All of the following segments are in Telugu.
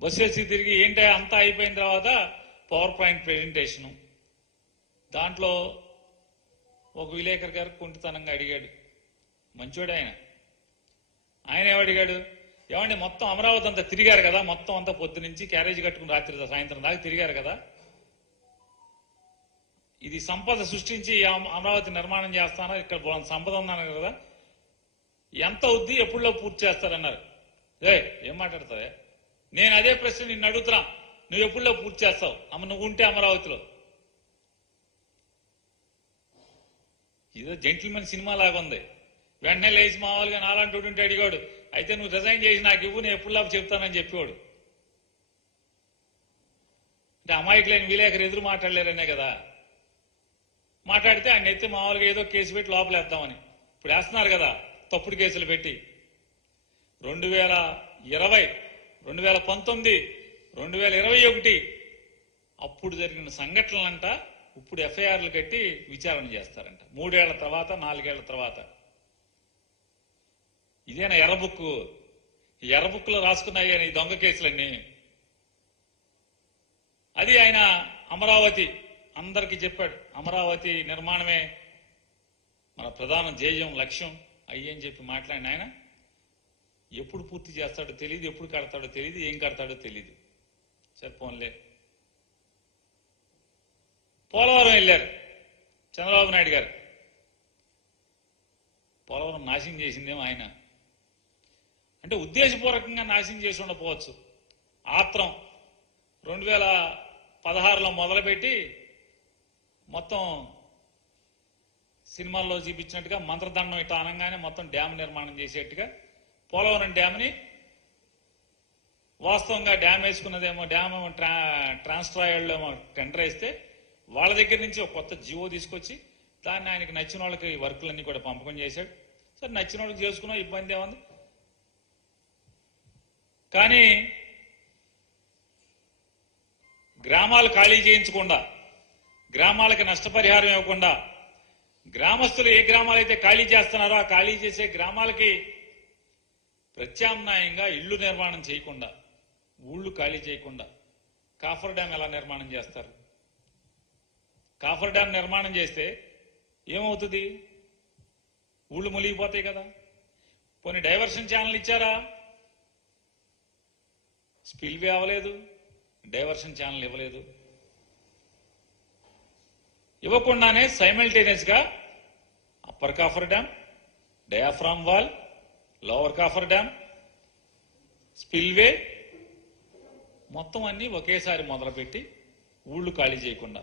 బస్సు వేసి తిరిగి ఏంటి అంతా అయిపోయిన తర్వాత పవర్ పాయింట్ ప్రెజెంటేషను. దాంట్లో ఒక విలేకరు గారు కుంటితనంగా అడిగాడు. మంచోడు ఆయన ఏమడిగాడు, ఏమండి మొత్తం అమరావతి అంతా తిరిగారు కదా, మొత్తం అంతా పొద్దు నుంచి క్యారేజీ కట్టుకుని రాత్రి సాయంత్రం దాకా తిరిగారు కదా, ఇది సంపద సృష్టించి అమరావతి నిర్మాణం చేస్తాను, ఇక్కడ సంపద ఉన్నాను కదా, ఎంత అవుద్ది, ఎప్పుడులో పూర్తి చేస్తారన్నారు. ఏం మాట్లాడతావే, నేను అదే ప్రశ్న నిన్ను అడుగుతున్నా, నువ్వు ఎప్పుడులో పూర్తి చేస్తావు నువ్వు ఉంటే అమరావతిలో? ఇదో జెంటిల్మెన్ సినిమా లాగా ఉంది. వెంటనే లేచి మామూలుగా నాలాంటి ఉంటే అడిగాడు, అయితే నువ్వు రిజైన్ చేసి నాకు ఇవ్వు, నేను ఎప్పుడులాగా చెప్తానని చెప్పేవాడు. అంటే అమాయకు లేని విలేకరు ఎదురు మాట్లాడలేరనే కదా. మాట్లాడితే ఆయన ఎత్తి మామూలుగా ఏదో కేసు పెట్టి లోపలేద్దామని. ఇప్పుడు వేస్తున్నారు కదా తప్పుడు కేసులు పెట్టి. 2020, 2019, 2021 అప్పుడు జరిగిన సంఘటనలంట ఇప్పుడు ఎఫ్ఐఆర్లు కట్టి విచారణ చేస్తారంట 3 ఏళ్ల తర్వాత 4 ఏళ్ల తర్వాత. ఇదేనా ఎర్రబుక్కు? ఎర్రబుక్కులో రాసుకున్నాయి ఈ దొంగ కేసులన్నీ. అది ఆయన అమరావతి అందరికీ చెప్పాడు, అమరావతి నిర్మాణమే మన ప్రధాన ధ్యేయం, లక్ష్యం అయ్యని చెప్పి మాట్లాడిన ఆయన ఎప్పుడు పూర్తి చేస్తాడో తెలియదు, ఎప్పుడు కడతాడో తెలియదు, ఏం కడతాడో తెలియదు. సరిపోన్లే. పోలవరం వెళ్ళారు చంద్రబాబు నాయుడు గారు. పోలవరం నాశనం చేసిందేమో ఆయన. అంటే ఉద్దేశపూర్వకంగా నాశనం చేసి ఉండకపోవచ్చు. ఆత్రం 2016లో మొదలుపెట్టి మొత్తం సినిమాల్లో చూపించినట్టుగా మంత్రదండం ఇట్లా అనగానే మొత్తం డ్యామ్ నిర్మాణం చేసేట్టుగా పోలవరం డ్యామ్ని వాస్తవంగా డ్యామ్ వేసుకున్నదేమో, డ్యామ్ ట్రాన్స్ట్రాయల్లో ఏమో టెండర్ వేస్తే వాళ్ళ దగ్గర నుంచి ఒక కొత్త జియో తీసుకొచ్చి దాన్ని ఆయనకి నచ్చిన వాళ్ళకి వర్కులన్నీ కూడా పంపకం చేశాడు. సరే నచ్చిన వాళ్ళకి చేసుకున్నా ఇబ్బంది ఏముంది. కానీ గ్రామాలు ఖాళీ చేయించకుండా, గ్రామాలకి నష్టపరిహారం ఇవ్వకుండా, గ్రామస్తులు ఏ గ్రామాలైతే ఖాళీ చేస్తున్నారో ఆ ఖాళీ చేసే గ్రామాలకి ప్రత్యామ్నాయంగా ఇళ్లు నిర్మాణం చేయకుండా, ఊళ్ళు ఖాళీ చేయకుండా కాఫర్ డ్యామ్ ఎలా నిర్మాణం చేస్తారు? కాఫర్ డ్యామ్ నిర్మాణం చేస్తే ఏమవుతుంది? ఊళ్ళు మునిగిపోతాయి కదా. పోనీ డైవర్షన్ ఛానల్ ఇచ్చారా? స్పిల్వే అవ్వలేదు, డైవర్షన్ ఛానల్ ఇవ్వలేదు. ఇవ్వకుండానే సైమల్టేనియస్ గా upper coffer dam, diaphragm wall, lower coffer dam, spillway మొత్తం అన్ని ఒకేసారి మొదలుపెట్టి ఊళ్ళు ఖాళీ చేయకుండా.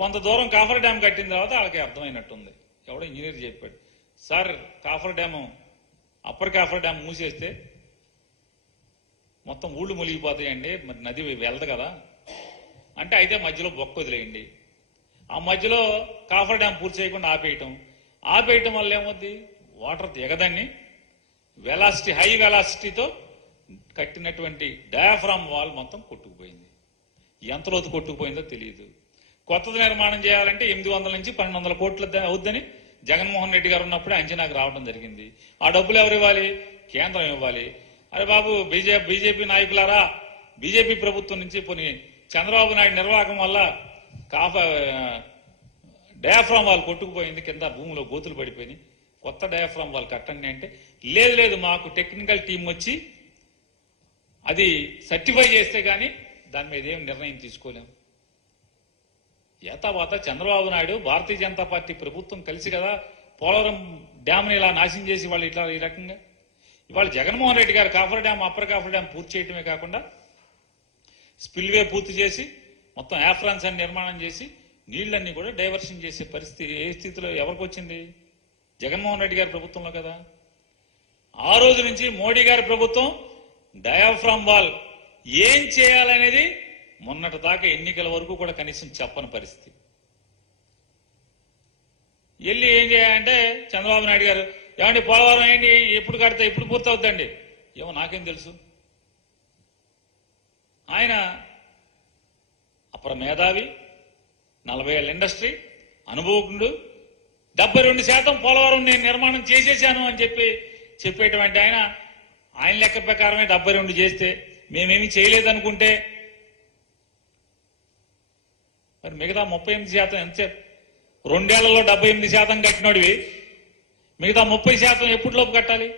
కొంత దూరం కాఫర్ డ్యామ్ కట్టిన తర్వాత వాళ్ళకి అర్థమైనట్టుంది. ఎవడో ఇంజనీర్ చెప్పాడు, sir coffer dam, upper coffer dam మూసేస్తే మొత్తం ఊళ్ళు మునిగిపోతాయండి, మరి నది వెళ్దు కదా అంటే, అయితే మధ్యలో బొక్క వదిలేయండి. ఆ మధ్యలో కాఫర్ డ్యామ్ పూర్తి చేయకుండా ఆపేయటం వల్ల ఏమవుద్ది? వాటర్ దిగదాన్ని వెలాసిటీ, హై వెలాసిటీతో కట్టినటువంటి డయాఫ్రామ్ వాల్ మొత్తం కొట్టుకుపోయింది. ఎంత లోతు కొట్టుకుపోయిందో తెలియదు. కొత్తది నిర్మాణం చేయాలంటే 800 నుంచి 1200 కోట్లు అవుద్దని జగన్మోహన్ రెడ్డి గారు ఉన్నప్పుడే అంచనాకు రావడం జరిగింది. ఆ డబ్బులు ఎవరు ఇవ్వాలి? కేంద్రం ఇవ్వాలి. అరే బాబు, బీజేపీ నాయకులారా, బీజేపీ ప్రభుత్వం నుంచి పోనీ చంద్రబాబు నాయుడు నిర్వాహకం వల్ల డయాఫ్రామ్ వాల్ కొట్టుకుపోయింది, కింద భూమిలో గోతులు పడిపోయినాయి, కొత్త డయాఫ్రామ్ వాల్ కట్టండి అంటే, లేదు మాకు టెక్నికల్ టీం వచ్చి అది సర్టిఫై చేస్తే గానీ దాని మీద ఏం నిర్ణయం తీసుకోలేము. ఏతావాత చంద్రబాబు నాయుడు, భారతీయ జనతా పార్టీ ప్రభుత్వం కలిసి కదా పోలవరం డ్యామ్ని ఇలా నాశనం చేసి వాళ్ళు ఇట్లా ఈ రకంగా. ఇవాళ జగన్మోహన్ రెడ్డి గారు coffer dam, upper coffer dam పూర్తి చేయటమే కాకుండా స్పిల్వే పూర్తి చేసి మొత్తం యాఫ్రాన్స్ అని నిర్మాణం చేసి నీళ్లన్నీ కూడా డైవర్షన్ చేసే పరిస్థితి ఏ స్థితిలో ఎవరికి వచ్చింది? జగన్మోహన్ రెడ్డి గారి ప్రభుత్వంలో కదా. ఆ రోజు నుంచి మోడీ గారి ప్రభుత్వం డయాఫ్రామ్ వాల్ ఏం చేయాలనేది మొన్నటి దాకా ఎన్నికల వరకు కూడా కనీసం చెప్పని పరిస్థితి. వెళ్ళి ఏం చేయాలంటే చంద్రబాబు నాయుడు గారు, ఏమండి పోలవరం ఏంటి, ఎప్పుడు కడితే ఎప్పుడు పూర్తవుద్దండి? ఏమో నాకేం తెలుసు. ఆయన అప్పుడు మేధావి, 40 ఏళ్ళ ఇండస్ట్రీ అనుభవజ్ఞుడు, 72% పోలవరం నేను నిర్మాణం చేసేశాను అని చెప్పేటువంటి ఆయన లెక్క ప్రకారమే 72 చేస్తే మేమేమి చేయలేదనుకుంటే మరి మిగతా 38% ఎంతసేపు? 2 ఏళ్లలో 78% కట్టినోడివి, మిగతా 30% ఎప్పటిలోపు కట్టాలి?